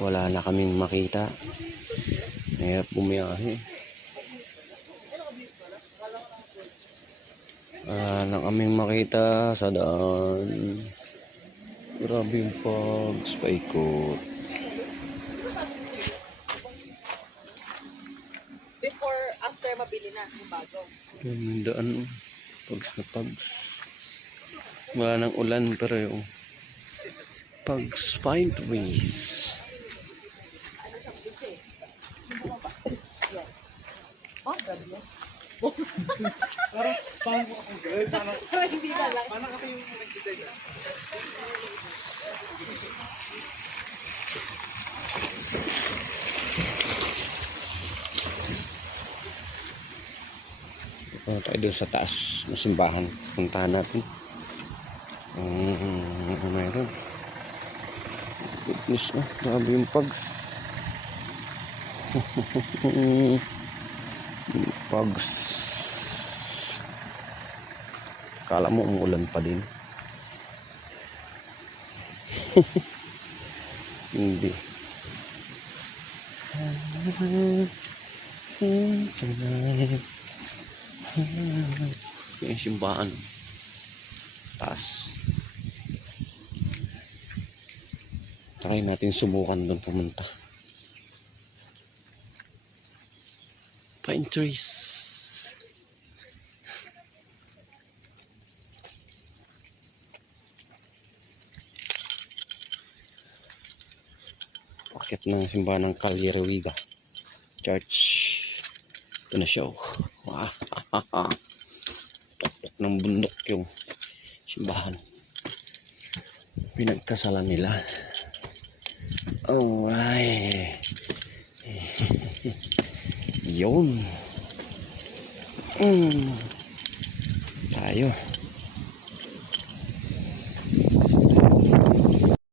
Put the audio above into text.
Wala na kaming makita. Mahirap bumiyahe. Wala na kaming makita sa daan. Grabe yung pag-paikot. Before, after mabili na yung bago. Yung daan, pags na pags. Wala nang ulan pero yung pags find ways. Oh, grabe yan. Parang ako girl, Hindi na lang. parang ako yung nagtitay. Punta tayo doon sa taas na simbahan. Puntahan natin. Mayroon. Goodness, grabe yung pags. Pags. Kala mo umuulan pa din. Hindi. Yung simbahan. Taas. Try natin subukan doon pumunta. Pine trees. Pakit ng simbahan ng Calierewida Church. Ito na siya. Wow. Tapok ng bundok yung simbahan. Pinagkasalan nila. Oh, ay. Yun. Tayo.